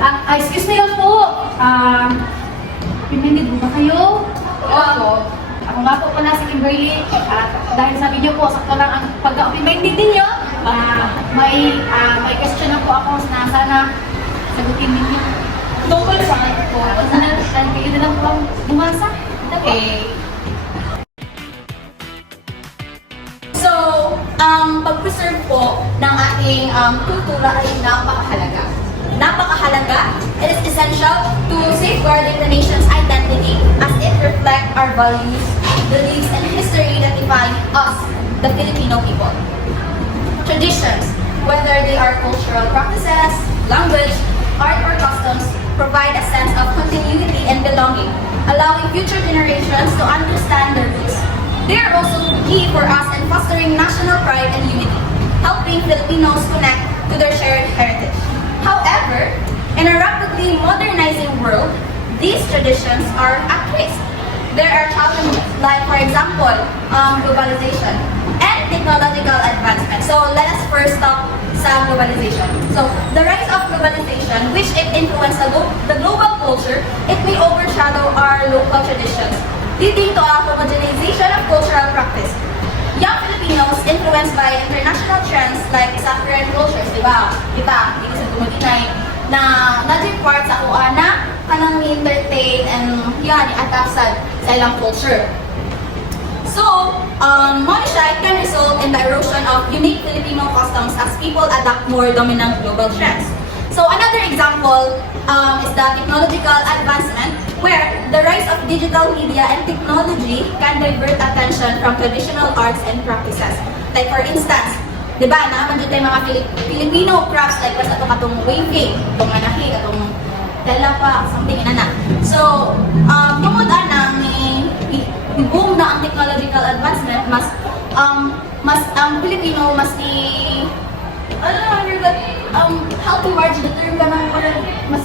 Excuse me lang po. Pinindid mo ba kayo? Opo. Ako nga po pala si Kimberly. Dahil sabi niyo po, sakto lang ang pagka-pinindid ninyo. May question na po ako na sana sagutin ninyo. Tungkol saan po? Kayo na lang po ang bumasa. Okay. So, ang pag-preserve po ng ating kultura ay napakahalaga. Napakahalaga, it is essential to safeguarding the nation's identity as it reflects our values, beliefs, and history that define us, the Filipino people. Traditions, whether they are cultural practices, language, art, or customs, provide a sense of continuity and belonging, allowing future generations to understand their roots. They are also key for us in fostering national pride and unity, helping Filipinos connect to their shared heritage. However, in a rapidly modernizing world, these traditions are at risk. There are challenges like, for example, globalization and technological advancement. So let us first talk sa globalization. So the rise of globalization, which it influences the global culture, it may overshadow our local traditions, leading to a homogenization of cultural practice. Young Filipinos influenced by international trends like saffron cultures, di ba? Di ba? Hindi sa tumaginay na naging part sa kuha na kanang entertain and yan, i-adapt sa ilang culture. So, money siya can result in the erosion of unique Filipino customs as people adapt more dominant global trends. So, another example is the technological advancement where the rise of digital media and technology can divert attention from traditional arts and practices. Like for instance, di ba, naman dito yung mga Filipino crafts like basta itong waving, itong manahi, itong telapa, something na. So, tungod na boom na ang technological advancement, mas ang Filipino mas help towards the term ka ng mas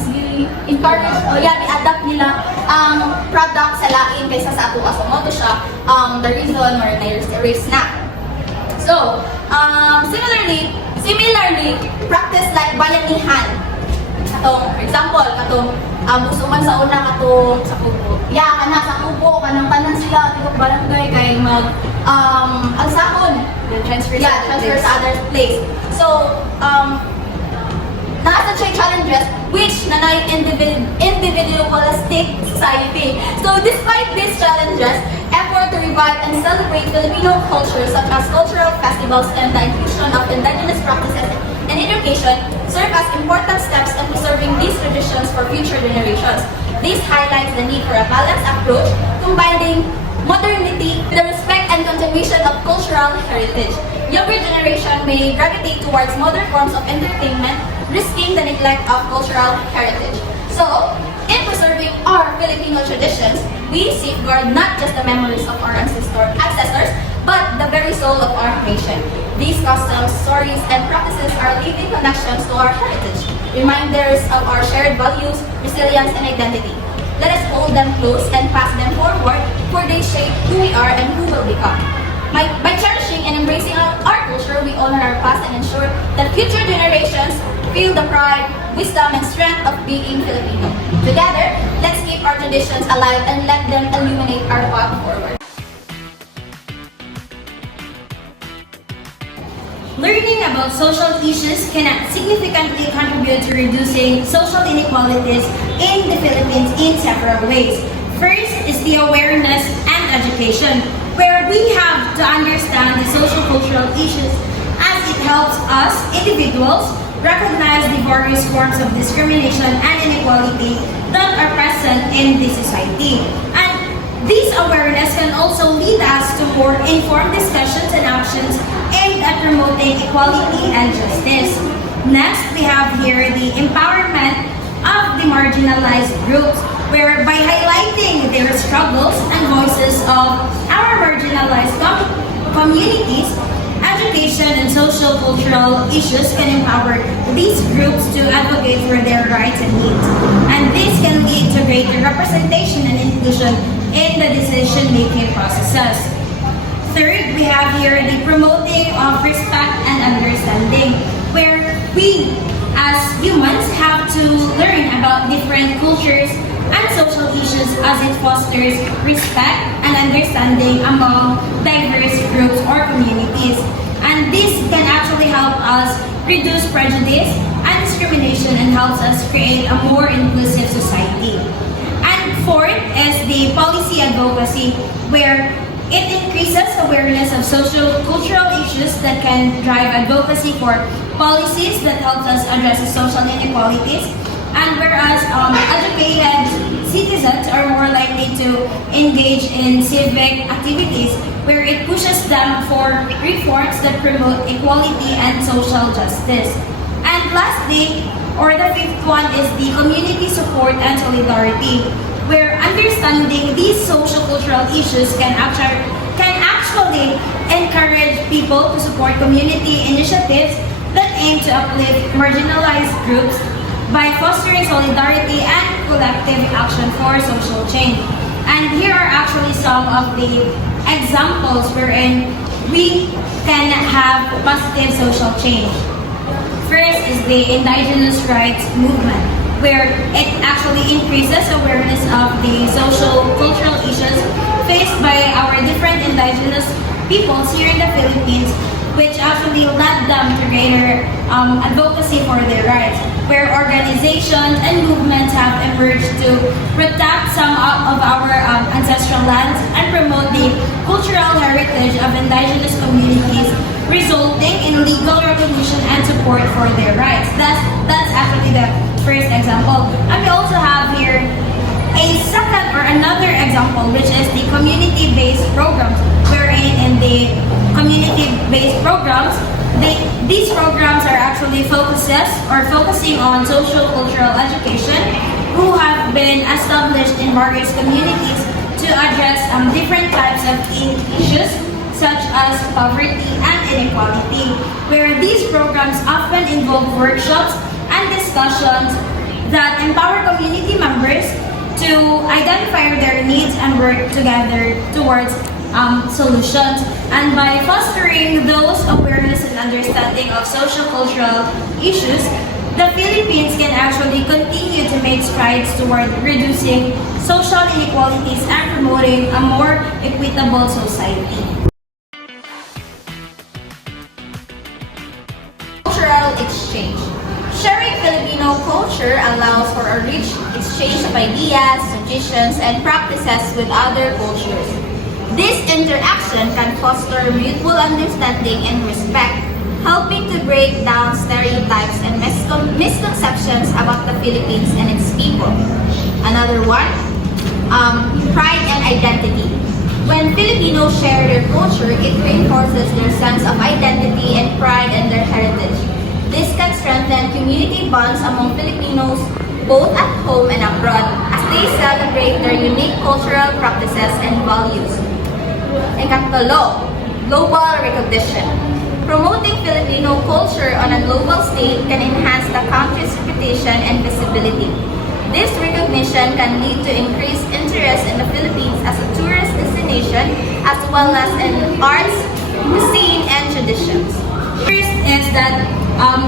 encourage o yan, i-adapt nila ang product sa lain kaysa sa ato asomoto siya the reason or na-erase na. So, similarly, practice like bayanihan. Katong, for example, katong gusto man sa una katong sa kubo. Ya, kana sa kubo, kanang sila, tibok barangay, kay ang sahon. Transfer sa other place. So, nasa challenges which nanay individualistic society. So despite these challenges, effort to revive and celebrate Filipino culture such as cultural festivals and the inclusion of indigenous practices in education serve as important steps in preserving these traditions for future generations. This highlights the need for a balanced approach combining modernity with the respect and continuation of cultural heritage. Younger generation may gravitate towards modern forms of entertainment, risking the neglect of cultural heritage. So, in preserving our Filipino traditions, we safeguard not just the memories of our ancestors, but the very soul of our nation. These customs, stories, and practices are living connections to our heritage, reminders of our shared values, resilience, and identity. Let us hold them close and pass them forward, for they shape who we are and who will become. By cherishing and embracing our culture, we honor our past and ensure that future generations feel the pride, wisdom, and strength of being Filipino. Together, let's keep our traditions alive and let them illuminate our path forward. Learning about social issues can significantly contribute to reducing social inequalities in the Philippines in several ways. First is the awareness and education, where we have to understand the social-cultural issues as it helps us, individuals, recognize the various forms of discrimination and inequality that are present in this society. And this awareness can also lead us to more informed discussions and actions aimed at promoting equality and justice. Next, we have here the empowerment of the marginalized groups, where by highlighting their struggles and voices of our marginalized communities, education and social cultural issues can empower these groups to advocate for their rights and needs. And this can lead to greater representation and inclusion in the decision-making processes. Third, we have here the promoting of respect and understanding, where we as humans have to learn about different cultures and social issues as it fosters respect and understanding among diverse groups or communities. And this can actually help us reduce prejudice and discrimination and helps us create a more inclusive society. And fourth is the policy advocacy, where it increases awareness of social cultural issues that can drive advocacy for policies that helps us address the social inequalities. And whereas educated citizens are more likely to engage in civic activities, where it pushes them for reforms that promote equality and social justice. And lastly, or the fifth one, is the community support and solidarity, where understanding these social cultural issues can actually encourage people to support community initiatives that aim to uplift marginalized groups by fostering solidarity and collective action for social change. And here are actually some of the examples wherein we can have positive social change. First is the indigenous rights movement, where it actually increases awareness of the social cultural issues faced by our different indigenous peoples here in the Philippines, which actually led them to greater advocacy for their rights, where organizations and movements have emerged to protect some of our ancestral lands and promote the cultural heritage of indigenous communities, resulting in legal recognition and support for their rights. That's actually the first example. And we also have here a second or another example, which is the community-based programs, wherein in the community-based programs, these programs are actually focusing on social cultural education, who have been established in various communities to address different types of issues such as poverty and inequality, where these programs often involve workshops and discussions that empower community members to identify their needs and work together towards solutions. And by fostering those awareness and understanding of social cultural issues, the Philippines can actually continue to make strides toward reducing social inequalities and promoting a more equitable society. Cultural exchange. Sharing Filipino culture allows for a rich exchange of ideas, traditions, and practices with other cultures. This interaction can foster mutual understanding and respect, helping to break down stereotypes and misconceptions about the Philippines and its people. Another one, pride and identity. When Filipinos share their culture, it reinforces their sense of identity and pride in their heritage. This can strengthen community bonds among Filipinos both at home and abroad as they celebrate their unique cultural practices and values. Ikatlo, global recognition. Promoting Filipino culture on a global stage can enhance the country's reputation and visibility. This recognition can lead to increased interest in the Philippines as a tourist destination as well as in arts, cuisine, and traditions. First is that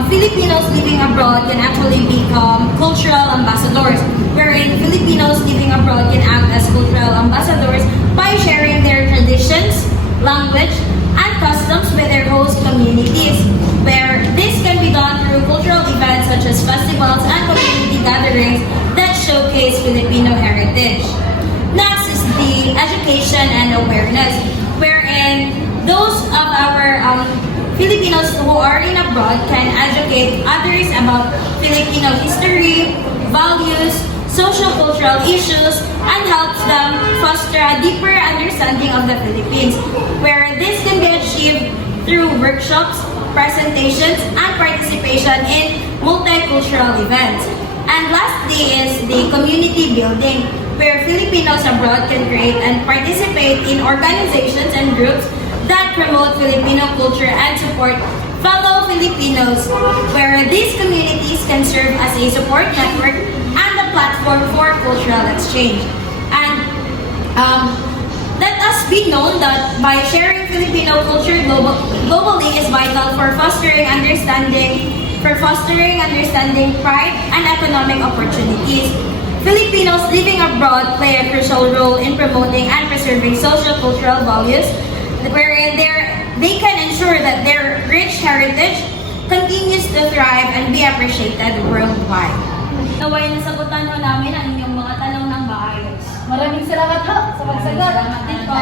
Filipinos living abroad can actually become cultural ambassadors, wherein Filipinos living abroad can act as cultural ambassadors by sharing their traditions, language, and customs with their host communities, where this can be done through cultural events such as festivals and community gatherings that showcase Filipino heritage. Next is the education and awareness, wherein those of our Filipinos who are in abroad can educate others about Filipino history, values, social cultural issues, and helps them foster a deeper understanding of the Philippines, where this can be achieved through workshops, presentations, and participation in multicultural events. And lastly is the community building, where Filipinos abroad can create and participate in organizations and groups that promote Filipino culture and support fellow Filipinos, where these communities can serve as a support network and a platform for cultural exchange. And let us be known that by sharing Filipino culture globally is vital for fostering understanding for fostering understanding, pride, and economic opportunities. Filipinos living abroad play a crucial role in promoting and preserving social-cultural values, wherein they can ensure that their rich heritage continues to thrive and be appreciated worldwide. Naway nasagutan ho namin ang inyong mga tanong ng maayos. Maraming salamat ho sa pagsagot. Salamat din po.